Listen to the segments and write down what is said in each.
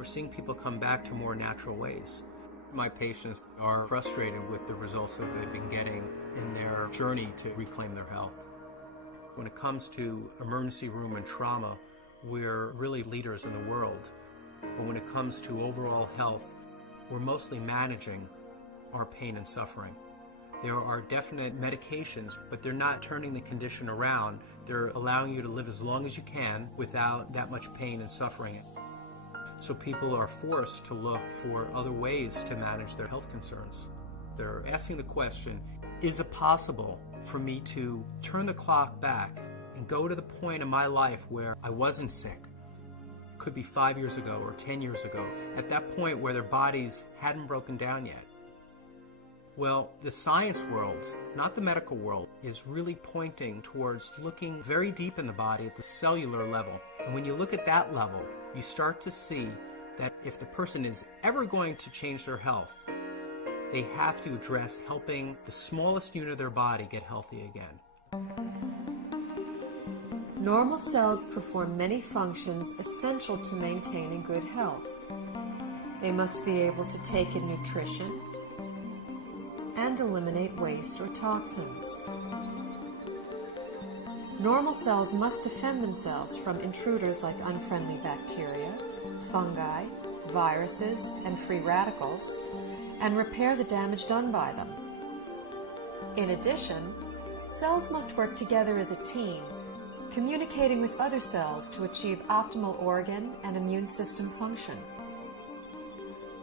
We're seeing people come back to more natural ways. My patients are frustrated with the results that they've been getting in their journey to reclaim their health. When it comes to emergency room and trauma, we're really leaders in the world. But when it comes to overall health, we're mostly managing our pain and suffering. There are definite medications, but they're not turning the condition around. They're allowing you to live as long as you can without that much pain and suffering. So people are forced to look for other ways to manage their health concerns. They're asking the question, is it possible for me to turn the clock back and go to the point in my life where I wasn't sick? Could be 5 years ago or 10 years ago, at that point where their bodies hadn't broken down yet. Well, the science world, not the medical world, is really pointing towards looking very deep in the body at the cellular level. And when you look at that level, you start to see that if the person is ever going to change their health, they have to address helping the smallest unit of their body get healthy again. Normal cells perform many functions essential to maintaining good health. They must be able to take in nutrition and eliminate waste or toxins. Normal cells must defend themselves from intruders like unfriendly bacteria, fungi, viruses, and free radicals, and repair the damage done by them. In addition, cells must work together as a team, communicating with other cells to achieve optimal organ and immune system function.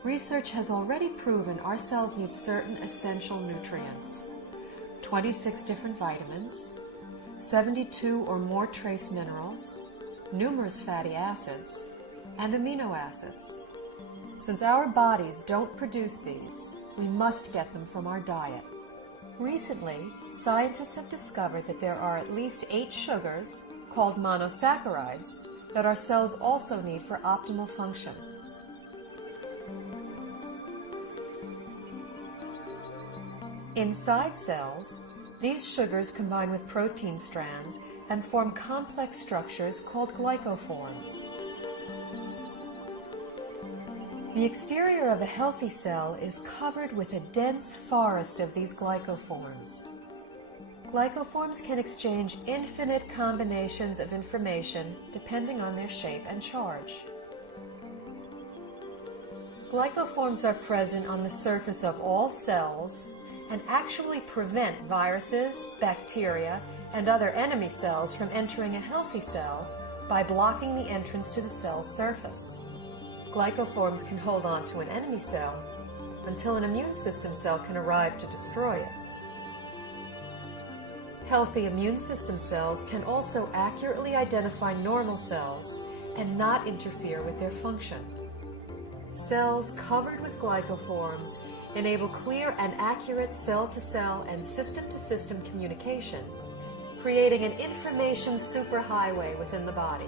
Research has already proven our cells need certain essential nutrients, 26 different vitamins, 72 or more trace minerals, numerous fatty acids, and amino acids. Since our bodies don't produce these, we must get them from our diet. Recently, scientists have discovered that there are at least 8 sugars, called monosaccharides, that our cells also need for optimal function. Inside cells, these sugars combine with protein strands and form complex structures called glycoforms. The exterior of a healthy cell is covered with a dense forest of these glycoforms. Glycoforms can exchange infinite combinations of information depending on their shape and charge. Glycoforms are present on the surface of all cells and actually prevent viruses, bacteria, and other enemy cells from entering a healthy cell by blocking the entrance to the cell's surface. Glycoforms can hold on to an enemy cell until an immune system cell can arrive to destroy it. Healthy immune system cells can also accurately identify normal cells and not interfere with their function. Cells covered with glycoforms enable clear and accurate cell-to-cell and system-to-system communication, creating an information superhighway within the body.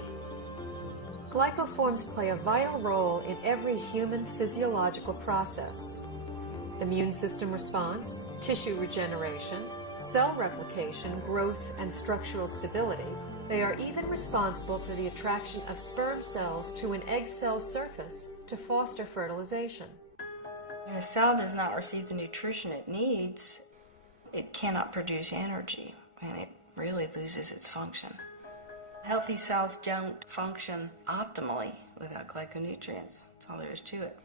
Glycoforms play a vital role in every human physiological process: immune system response, tissue regeneration, cell replication, growth, and structural stability. They are even responsible for the attraction of sperm cells to an egg cell surface to foster fertilization. When a cell does not receive the nutrition it needs, it cannot produce energy, and it really loses its function. Healthy cells don't function optimally without glyconutrients. That's all there is to it.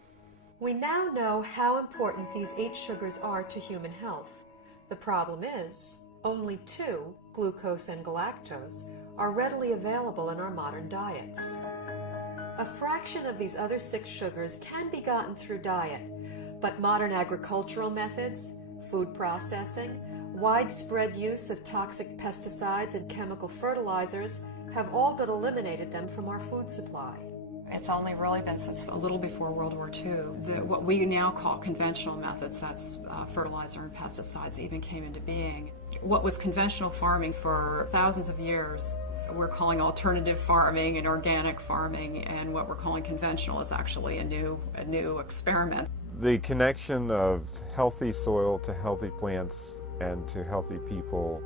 We now know how important these 8 sugars are to human health. The problem is, only 2, glucose and galactose, are readily available in our modern diets. A fraction of these other 6 sugars can be gotten through diet, but modern agricultural methods, food processing, widespread use of toxic pesticides and chemical fertilizers have all but eliminated them from our food supply. It's only really been since a little before World War II that what we now call conventional methods, that's fertilizer and pesticides, even came into being. What was conventional farming for thousands of years, we're calling alternative farming and organic farming, and what we're calling conventional is actually a new experiment. The connection of healthy soil to healthy plants and to healthy people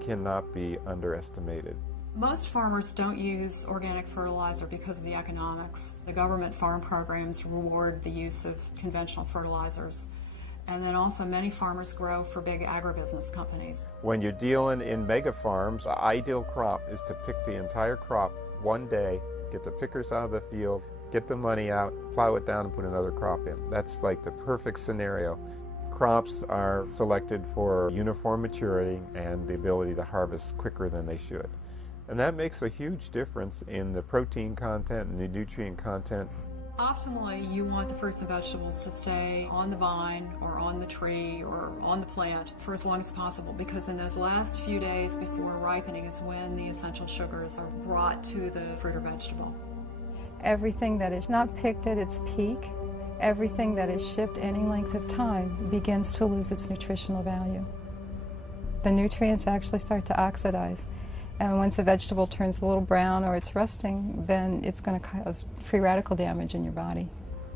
cannot be underestimated. Most farmers don't use organic fertilizer because of the economics. The government farm programs reward the use of conventional fertilizers. And then also many farmers grow for big agribusiness companies. When you're dealing in mega farms, the ideal crop is to pick the entire crop one day, get the pickers out of the field, get the money out, plow it down and put another crop in. That's like the perfect scenario. Crops are selected for uniform maturity and the ability to harvest quicker than they should. And that makes a huge difference in the protein content and the nutrient content. Optimally, you want the fruits and vegetables to stay on the vine or on the tree or on the plant for as long as possible, because in those last few days before ripening is when the essential sugars are brought to the fruit or vegetable. Everything that is not picked at its peak, everything that is shipped any length of time begins to lose its nutritional value. The nutrients actually start to oxidize. And once a vegetable turns a little brown or it's rusting, then it's going to cause free radical damage in your body.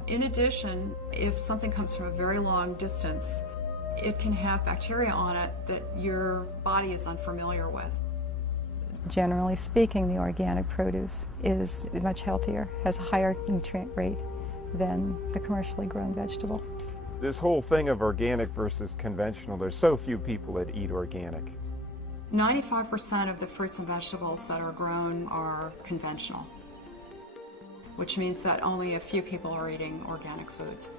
In addition, if something comes from a very long distance, it can have bacteria on it that your body is unfamiliar with. Generally speaking, the organic produce is much healthier, has a higher nutrient rate than the commercially grown vegetable. This whole thing of organic versus conventional, there's so few people that eat organic. 95% of the fruits and vegetables that are grown are conventional, which means that only a few people are eating organic foods.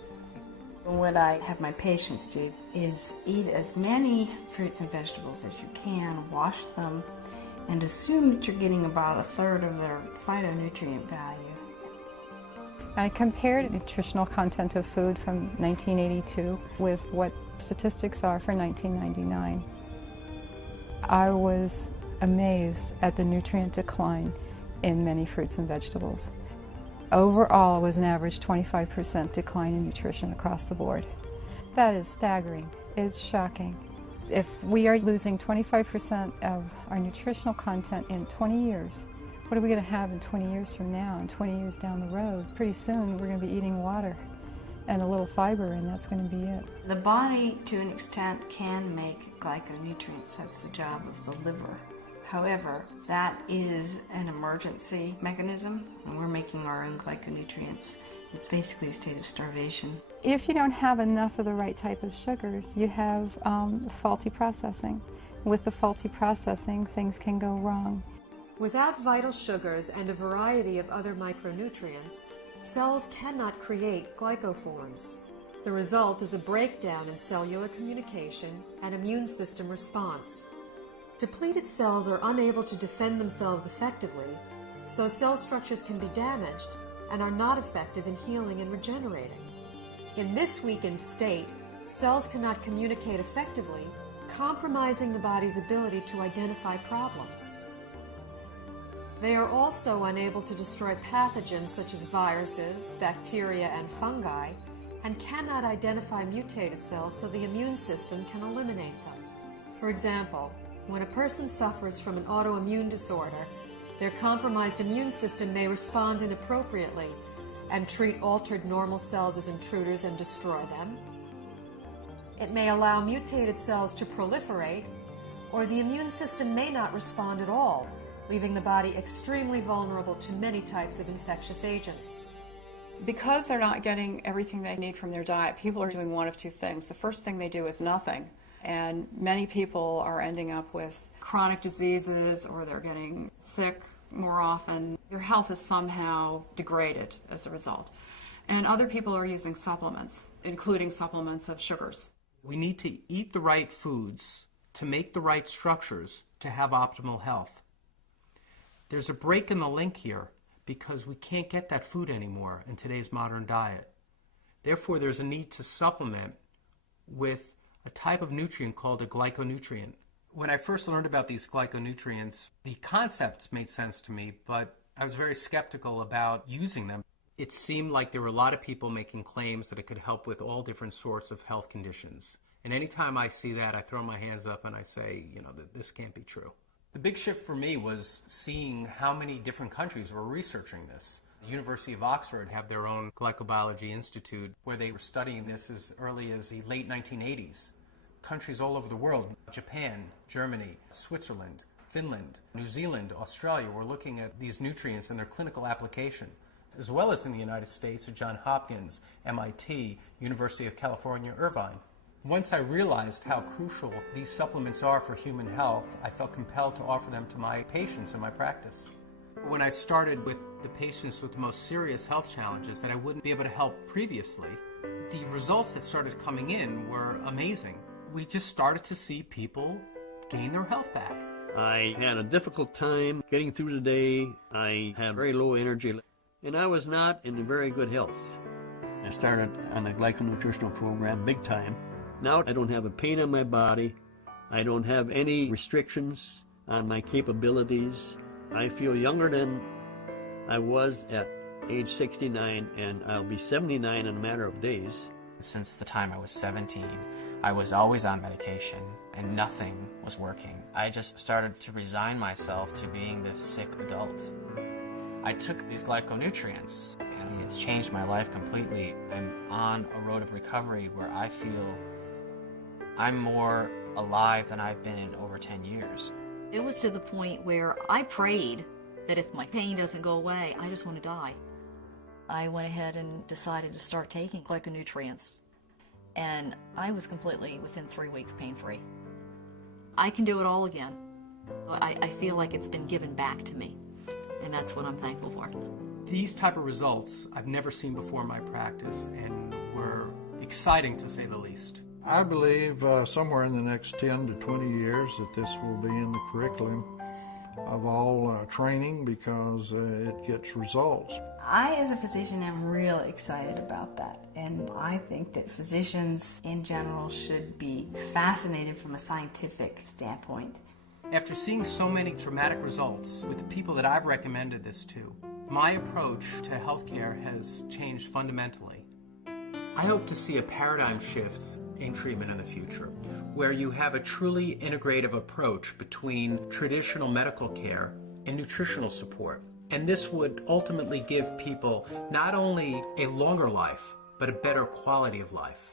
What I have my patients do is eat as many fruits and vegetables as you can, wash them, and assume that you're getting about a third of their phytonutrient value. I compared nutritional content of food from 1982 with what statistics are for 1999. I was amazed at the nutrient decline in many fruits and vegetables. Overall, it was an average 25% decline in nutrition across the board. That is staggering. It's shocking. If we are losing 25% of our nutritional content in 20 years, what are we going to have in 20 years from now and 20 years down the road? Pretty soon we're going to be eating water and a little fiber, and that's going to be it. The body, to an extent, can make glyconutrients. That's the job of the liver. However, that is an emergency mechanism, and we're making our own glyconutrients. It's basically a state of starvation. If you don't have enough of the right type of sugars, you have faulty processing. With the faulty processing, things can go wrong. Without vital sugars and a variety of other micronutrients, cells cannot create glycoforms. The result is a breakdown in cellular communication and immune system response. Depleted cells are unable to defend themselves effectively, so cell structures can be damaged and are not effective in healing and regenerating. In this weakened state, cells cannot communicate effectively, compromising the body's ability to identify problems. They are also unable to destroy pathogens such as viruses, bacteria, and fungi, and cannot identify mutated cells so the immune system can eliminate them. For example, when a person suffers from an autoimmune disorder, their compromised immune system may respond inappropriately and treat altered normal cells as intruders and destroy them. It may allow mutated cells to proliferate, or the immune system may not respond at all, leaving the body extremely vulnerable to many types of infectious agents. Because they're not getting everything they need from their diet, people are doing one of two things. The first thing they do is nothing, and many people are ending up with chronic diseases, or they're getting sick more often. Their health is somehow degraded as a result. And other people are using supplements, including supplements of sugars. We need to eat the right foods to make the right structures to have optimal health. There's a break in the link here because we can't get that food anymore in today's modern diet. Therefore, there's a need to supplement with a type of nutrient called a glyconutrient. When I first learned about these glyconutrients, the concepts made sense to me, but I was very skeptical about using them. It seemed like there were a lot of people making claims that it could help with all different sorts of health conditions. And anytime I see that, I throw my hands up and I say, this can't be true. The big shift for me was seeing how many different countries were researching this. The University of Oxford have their own Glycobiology Institute where they were studying this as early as the late 1980s. Countries all over the world, Japan, Germany, Switzerland, Finland, New Zealand, Australia were looking at these nutrients and their clinical application, as well as in the United States at Johns Hopkins, MIT, University of California, Irvine. Once I realized how crucial these supplements are for human health, I felt compelled to offer them to my patients in my practice. When I started with the patients with the most serious health challenges that I wouldn't be able to help previously, the results that started coming in were amazing. We just started to see people gain their health back. I had a difficult time getting through the day. I had very low energy, and I was not in very good health. I started on a glyconutritional program big time. Now I don't have a pain in my body. I don't have any restrictions on my capabilities. I feel younger than I was at age 69, and I'll be 79 in a matter of days. Since the time I was 17, I was always on medication and nothing was working. I just started to resign myself to being this sick adult. I took these glyconutrients and it's changed my life completely. I'm on a road of recovery where I feel I'm more alive than I've been in over 10 years. It was to the point where I prayed that if my pain doesn't go away, I just want to die. I went ahead and decided to start taking glyconutrients, and I was completely, within 3 weeks, pain-free. I can do it all again. I feel like it's been given back to me, and that's what I'm thankful for. These type of results I've never seen before in my practice and were exciting to say the least. I believe somewhere in the next 10 to 20 years that this will be in the curriculum of all training because it gets results. I, as a physician, am real excited about that. And I think that physicians in general should be fascinated from a scientific standpoint. After seeing so many dramatic results with the people that I've recommended this to, my approach to healthcare has changed fundamentally. I hope to see a paradigm shift in treatment in the future, where you have a truly integrative approach between traditional medical care and nutritional support. And this would ultimately give people not only a longer life, but a better quality of life.